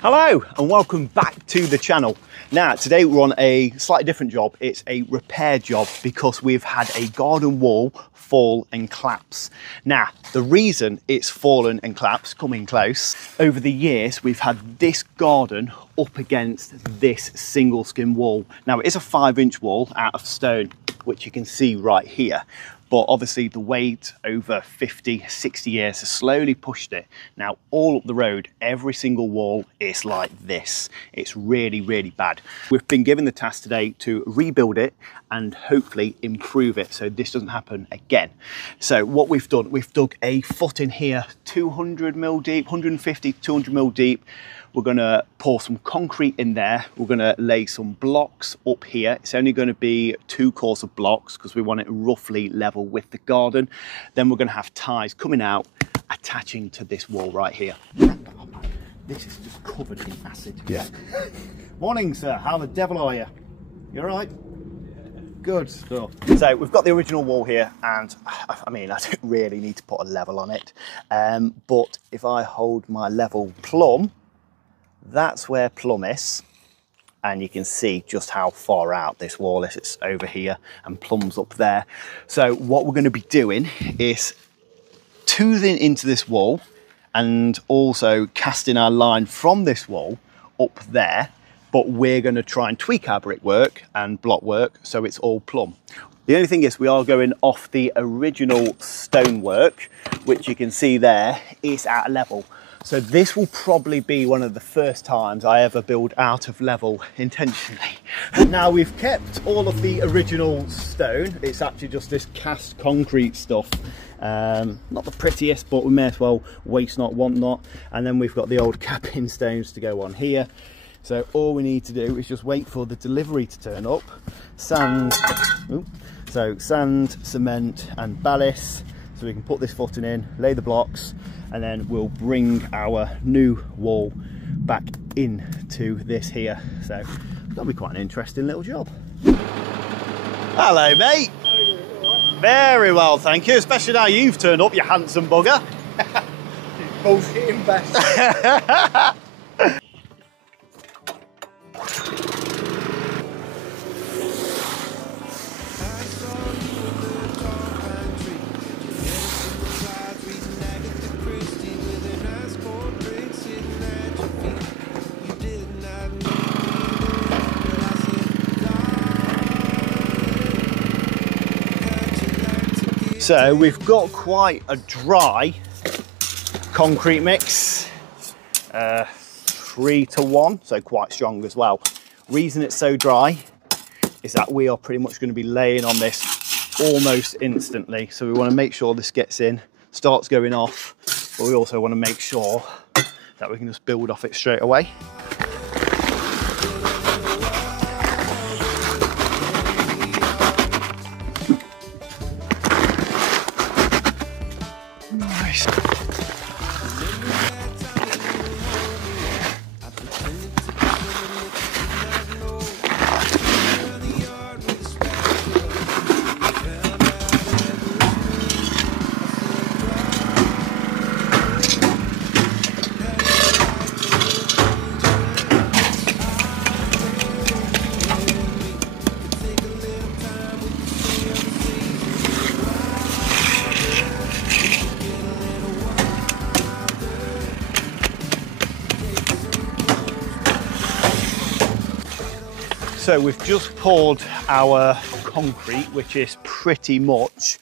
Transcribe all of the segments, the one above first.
Hello and welcome back to the channel. Now today we're on a slightly different job. It's a repair job because we've had a garden wall fall and collapse. Now the reason it's fallen and collapsed, coming close, over the years we've had this garden up against this single skin wall. Now it is a 5-inch wall out of stone, which you can see right here. But obviously the weight over 50, 60 years has slowly pushed it. Now all up the road, every single wall is like this. It's really, really bad. We've been given the task today to rebuild it and hopefully improve it so this doesn't happen again. So what we've done, we've dug a foot in here, 200 mil deep, 150, 200 mil deep. We're gonna pour some concrete in there. We're gonna lay some blocks up here. It's only gonna be 2 course of blocks because we want it roughly level with the garden. Then we're gonna have ties coming out, attaching to this wall right here. This is just covered in acid. Yeah. Morning, sir. How the devil are you? You all right? Good stuff. So we've got the original wall here, and I mean, I don't really need to put a level on it. But if I hold my level plumb, that's where plumb is, and you can see just how far out this wall is. It's over here and plumb's up there. So what we're going to be doing is toothing into this wall and also casting our line from this wall up there, but we're going to try and tweak our brickwork and block work so it's all plumb. The only thing is we are going off the original stonework, which you can see there is at level. So this will probably be one of the first times I ever build out of level intentionally. Now we've kept all of the original stone. It's actually just this cast concrete stuff. Not the prettiest, but we may as well waste not, want not. And then we've got the old capping stones to go on here. So all we need to do is just wait for the delivery to turn up. Sand, sand, cement and ballast. So we can put this footing in, lay the blocks, and then we'll bring our new wall back into this here. So that'll be quite an interesting little job. Hello, mate. Very well, thank you. Especially now you've turned up, you handsome bugger. Bullshitting best. So we've got quite a dry concrete mix, 3-to-1, so quite strong as well. Reason it's so dry is that we are pretty much going to be laying on this almost instantly. So we want to make sure this gets in, starts going off, but we also want to make sure that we can just build off it straight away. Nice. So we've just poured our concrete, which is pretty much,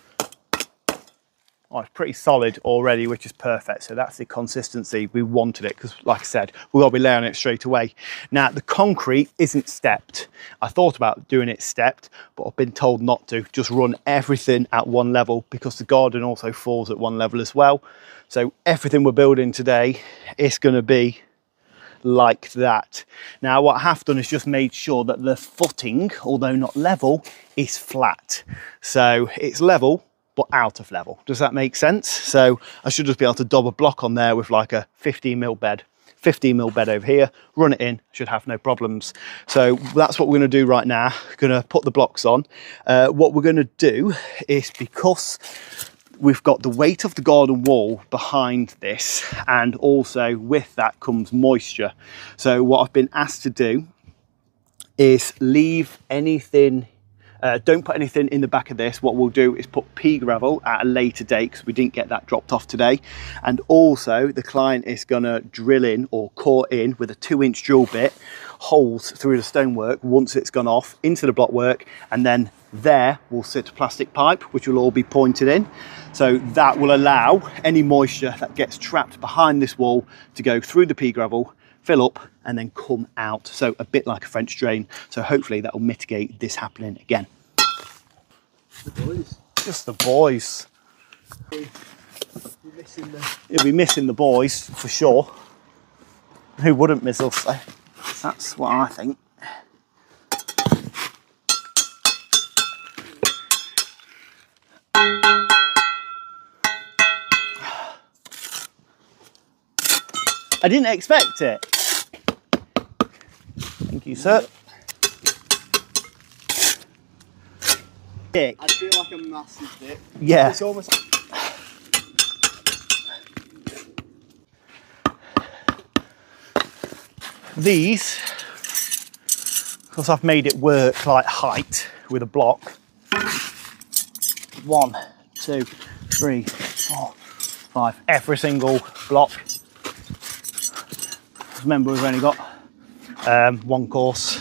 it's pretty solid already, which is perfect. So that's the consistency we wanted it, because like I said, we'll be laying it straight away. Now the concrete isn't stepped. I thought about doing it stepped, but I've been told not to. Just run everything at one level, because the garden also falls at one level as well. So everything we're building today is going to be like that. Now what I have done is just made sure that the footing, although not level, is flat. So it's level but out of level. Does that make sense? So I should just be able to dob a block on there with like a 15mm bed. 15mm bed over here, run it in, should have no problems. So that's what we're going to do right now. Going to put the blocks on. What we're going to do is, because we've got the weight of the garden wall behind this, and also with that comes moisture. So what I've been asked to do is leave anything, don't put anything in the back of this. What we'll do is put pea gravel at a later date, because we didn't get that dropped off today. And also the client is gonna drill in or core in with a 2-inch drill bit holes through the stonework once it's gone off into the blockwork, and then there will sit a plastic pipe which will all be pointed in. So that will allow any moisture that gets trapped behind this wall to go through the pea gravel, fill up, and then come out. So a bit like a French drain. So hopefully that will mitigate this happening again. The boys. Just the boys. You'll be missing the boys for sure. Who wouldn't miss us? That's what I think. I didn't expect it. Thank you, sir. I feel like a massive dip. Yeah. It's almost... These, because I've made it work like height with a block. 1, 2, 3, 4, 5. Every single block. Remember, we've only got one course,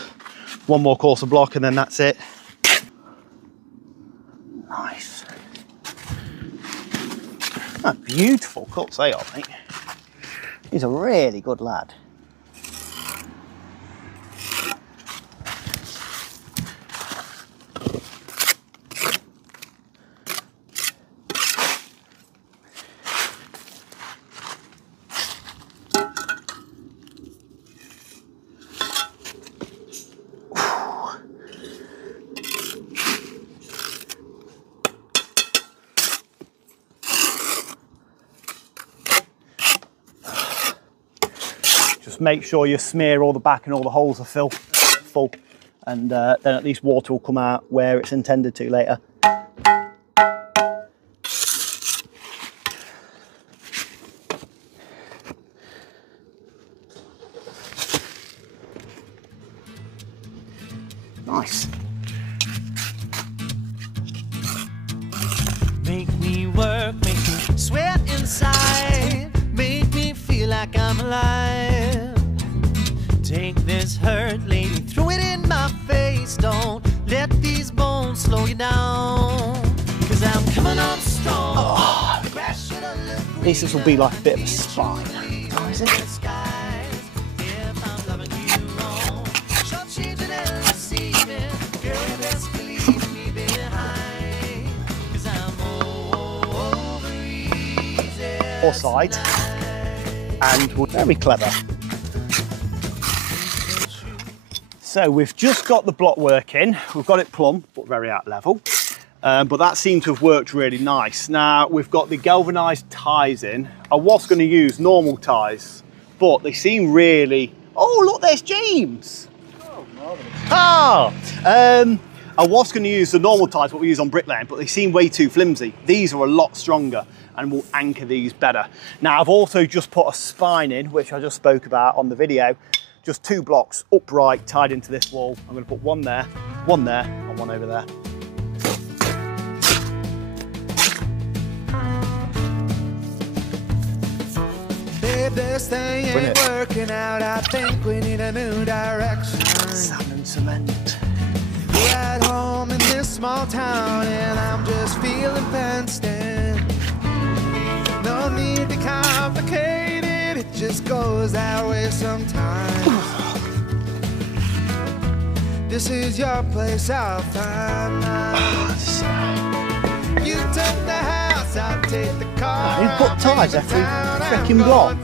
one more course of block, and then that's it. Nice. Oh, beautiful cuts they are, mate. He's a really good lad. Just make sure you smear all the back and all the holes are full, and then at least water will come out where it's intended to later. Nice. Make me work, make me sweat inside, make me feel like I'm alive. Take this hurt, lady, throw it in my face. Don't let these bones slow you down, 'cause I'm coming on strong. Oh. This will be like a bit of a spine. Oh, is it? Or side, and we're very clever. So we've just got the block work in. We've got it plumb, but very out level. But that seemed to have worked really nice. Now we've got the galvanised ties in. I was going to use normal ties, but they seem really... Oh, look, there's James. Oh, marvellous. Ah! I was going to use the normal ties, what we use on Bricklaying, but they seem way too flimsy. These are a lot stronger and will anchor these better. Now I've also just put a spine in, which I just spoke about on the video. Just 2 blocks upright tied into this wall. I'm going to put one there, and one over there. Babe, this thing ain't working out. I think we need a new direction. Sand and cement. We're at home in this small town, and I'm just feeling fenced in. No need to complicate it, it just goes that way sometimes. This is your place, I'll find mine. You take the house, I'll take the car. You put ties every freaking block.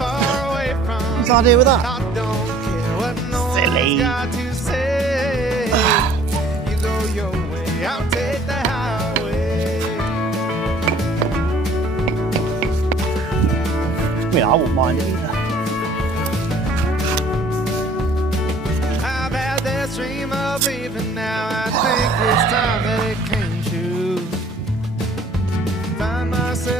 What's the idea with that? I don't care what no Silly. one's got to say. You go your way, I'll take the highway. I mean, I wouldn't mind it either. I've had this dream of leaving now. I think it's time that it came true. Find myself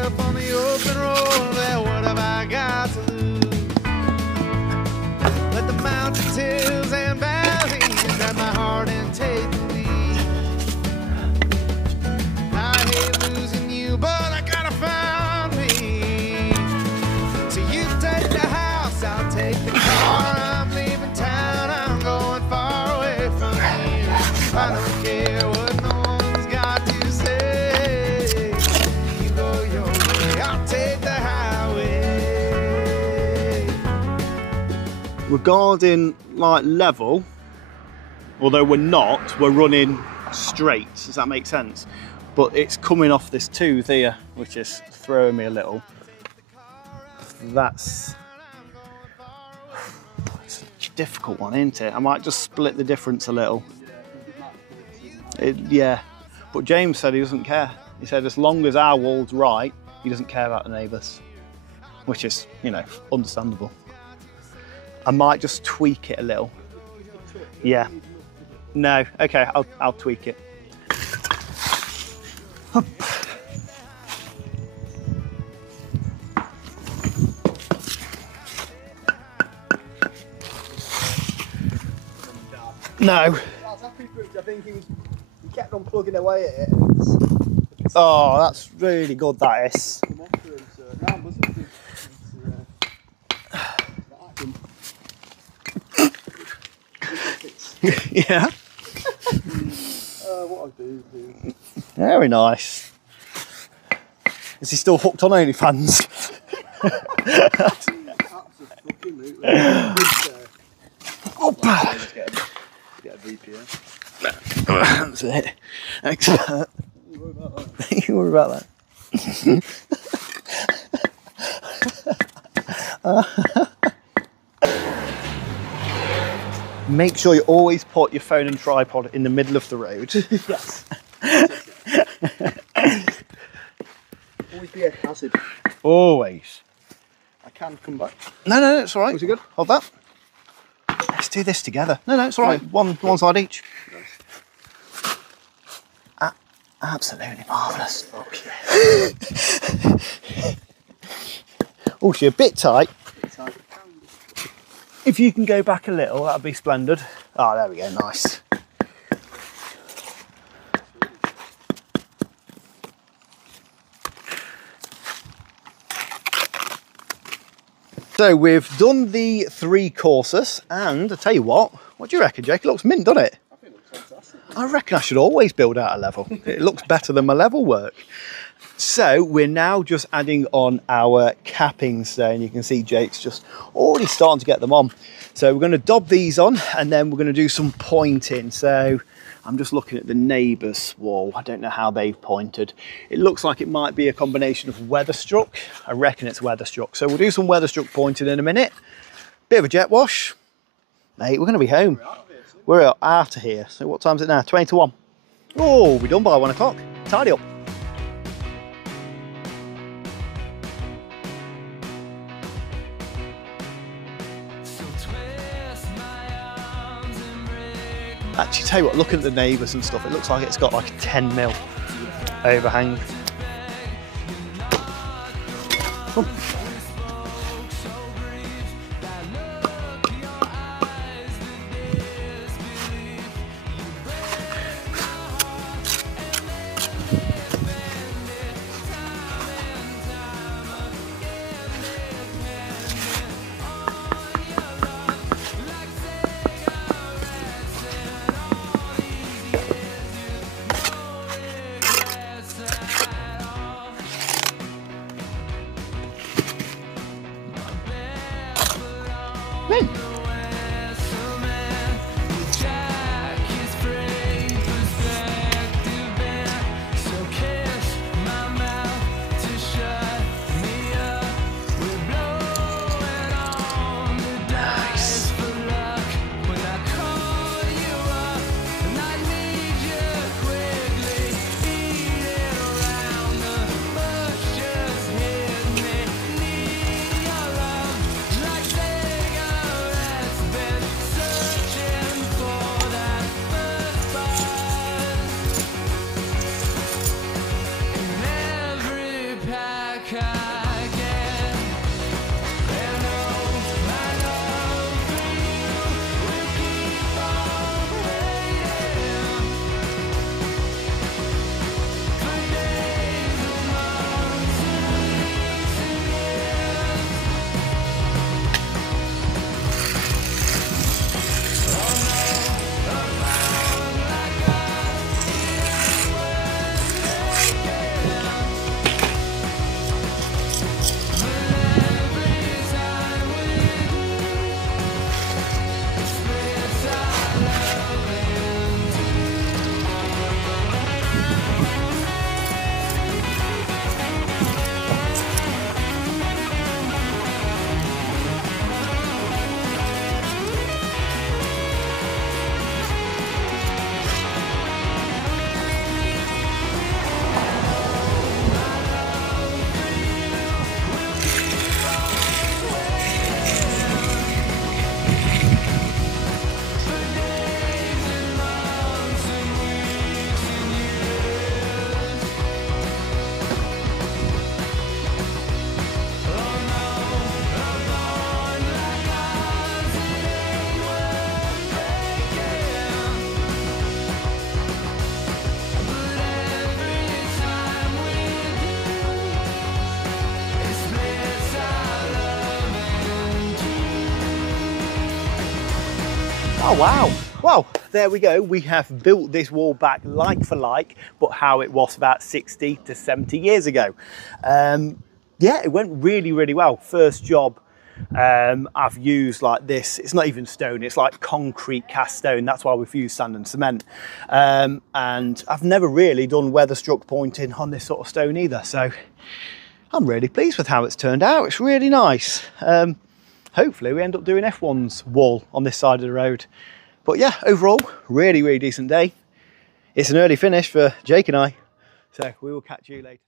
mountains, hills, and valleys. Grab my heart and take the lead. I hate losing you, but I gotta find me. So you take the house, I'll take the car. I'm leaving town, I'm going far away from you. I don't care what no one's got to say. You go your way, I'll take the highway. Regarding like level, although we're not, we're running straight. Does that make sense? But it's coming off this tooth here, which is throwing me a little. It's a difficult one, isn't it? I might just split the difference a little. Yeah, but James said he doesn't care. He said as long as our wall's right, he doesn't care about the neighbours, which is, you know, understandable. I might just tweak it a little. Yeah. No, okay, I'll tweak it. Hup. No. I was happy because I think he kept on plugging away at it. Oh, that's really good, that is. Come off to him, so now I'm buzzing. Yeah. What I do. Very nice. Is he still hooked on OnlyFans? That's a fucking loot. Get a VPN. That's it. Expert. You worry about that. Make sure you always put your phone and tripod in the middle of the road. Yes. Always be a hazard. Always. I can come back. No, it's all right. Was it good? Hold that. Let's do this together. No, it's all right. One side each. Absolutely marvellous. Okay. Oh, she's a bit tight. It's hard. If you can go back a little, that'd be splendid. Oh, there we go, nice. So we've done the 3 courses, and I tell you what do you reckon, Jake? It looks mint, doesn't it? I think it looks fantastic. I reckon I should always build out a level. It looks better than my level work. So we're now just adding on our cappings there, and you can see Jake's just already starting to get them on. So we're going to dob these on, and then we're going to do some pointing. So I'm just looking at the neighbour's wall. I don't know how they've pointed. It looks like it might be a combination of weatherstruck. I reckon it's weatherstruck. So we'll do some weatherstruck pointing in a minute. Bit of a jet wash. Mate, we're going to be home. We're out of here. So what time is it now? 20 to 1. Oh, we're done by 1 o'clock. Tidy up. Actually, tell you what, looking at the neighbours and stuff, it looks like it's got like a 10 mil overhang. Oh. Oh wow, well there we go, we have built this wall back like for like, but how it was about 60 to 70 years ago. Yeah, it went really well. First job I've used like this, it's not even stone, it's like concrete cast stone, that's why we've used sand and cement. And I've never really done weather struck pointing on this sort of stone either, so I'm really pleased with how it's turned out. It's really nice. Hopefully we end up doing F1's wall on this side of the road. But yeah, overall, really decent day. It's an early finish for Jake and I, so we will catch you later.